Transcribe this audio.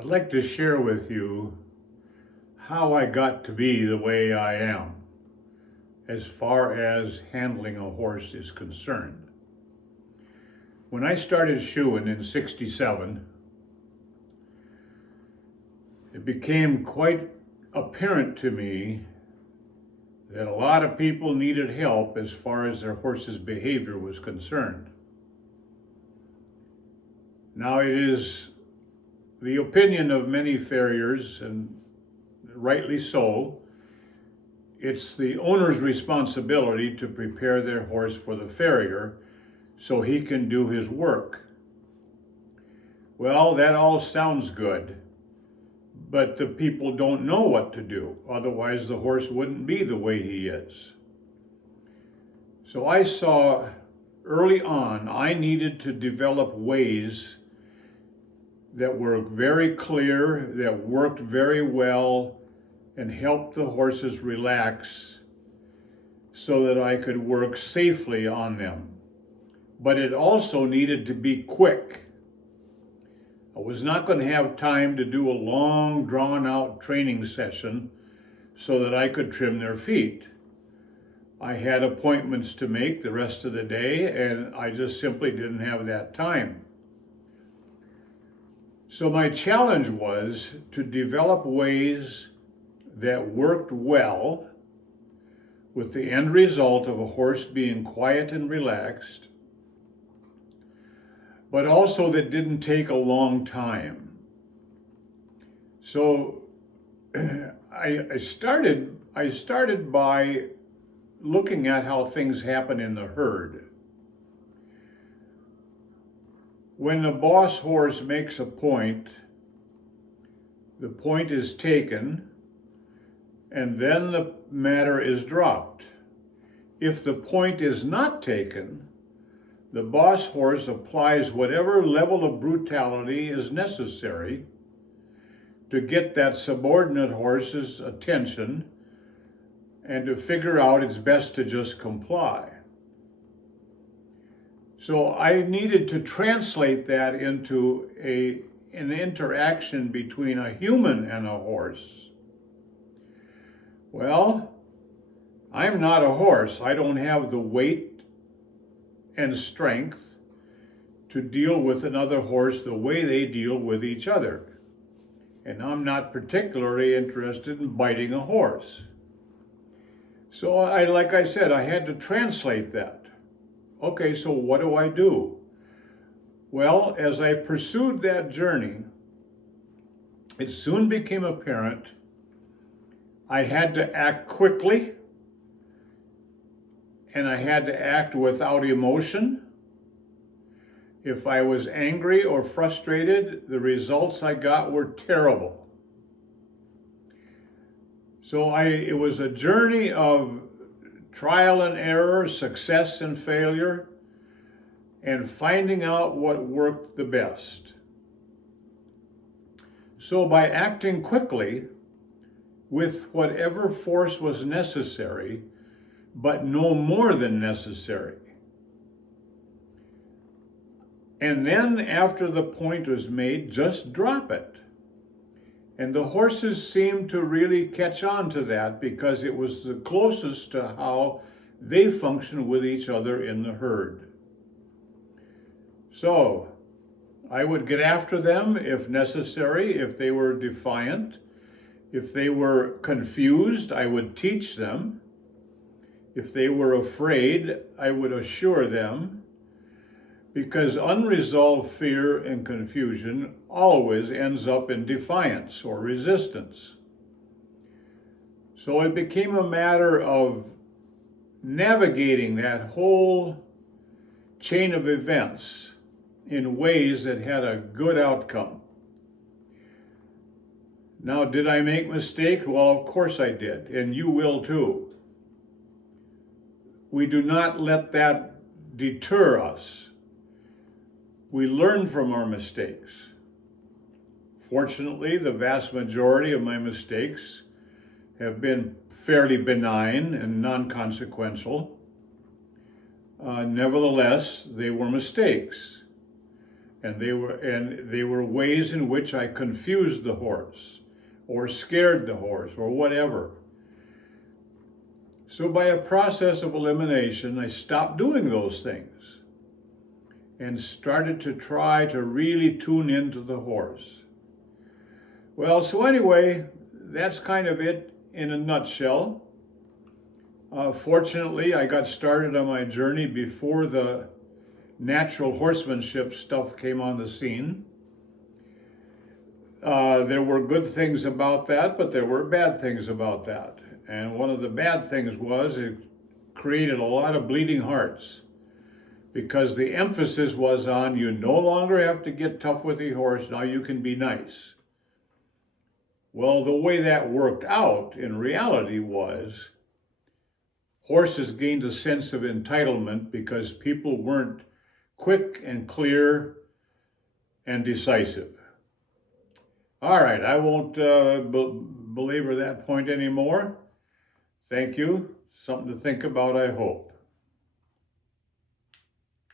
I'd like to share with you how I got to be the way I am as far as handling a horse is concerned. When I started shoeing in '67, it became quite apparent to me that a lot of people needed help as far as their horse's behavior was concerned. Now, it is the opinion of many farriers, and rightly so, it's the owner's responsibility to prepare their horse for the farrier so he can do his work. Well, that all sounds good, but the people don't know what to do. Otherwise, the horse wouldn't be the way he is. So I saw early on I needed to develop ways that were very clear, that worked very well, and helped the horses relax so that I could work safely on them. But it also needed to be quick. I was not going to have time to do a long, drawn-out training session so that I could trim their feet. I had appointments to make the rest of the day, and I just simply didn't have that time. So my challenge was to develop ways that worked well, with the end result of a horse being quiet and relaxed, but also that didn't take a long time. So I started by looking at how things happen in the herd. When the boss horse makes a point, the point is taken, and then the matter is dropped. If the point is not taken, the boss horse applies whatever level of brutality is necessary to get that subordinate horse's attention and to figure out it's best to just comply. So I needed to translate that into an interaction between a human and a horse. Well, I'm not a horse. I don't have the weight and strength to deal with another horse the way they deal with each other. And I'm not particularly interested in biting a horse. So like I said, I had to translate that. Okay, so what do I do? Well, as I pursued that journey, it soon became apparent I had to act quickly, and I had to act without emotion. If I was angry or frustrated, the results I got were terrible. So it was a journey of trial and error, success and failure, and finding out what worked the best. So by acting quickly with whatever force was necessary, but no more than necessary. And then after the point was made, just drop it. And the horses seemed to really catch on to that because it was the closest to how they function with each other in the herd. So I would get after them if necessary, if they were defiant. If they were confused, I would teach them. If they were afraid, I would assure them, because unresolved fear and confusion always ends up in defiance or resistance. So it became a matter of navigating that whole chain of events in ways that had a good outcome. Now, did I make mistakes? Well, of course I did, and you will too. We do not let that deter us. We learn from our mistakes. Fortunately, the vast majority of my mistakes have been fairly benign and non-consequential. Nevertheless, they were mistakes. And they were ways in which I confused the horse or scared the horse or whatever. So by a process of elimination, I stopped doing those things and started to try to really tune into the horse. Well, so anyway, that's kind of it in a nutshell. Fortunately, I got started on my journey before the natural horsemanship stuff came on the scene. There were good things about that, but there were bad things about that. And one of the bad things was it created a lot of bleeding hearts, because the emphasis was on you no longer have to get tough with the horse, now you can be nice. Well, the way that worked out in reality was horses gained a sense of entitlement because people weren't quick and clear and decisive. All right, I won't belabor that point anymore. Thank you. Something to think about, I hope.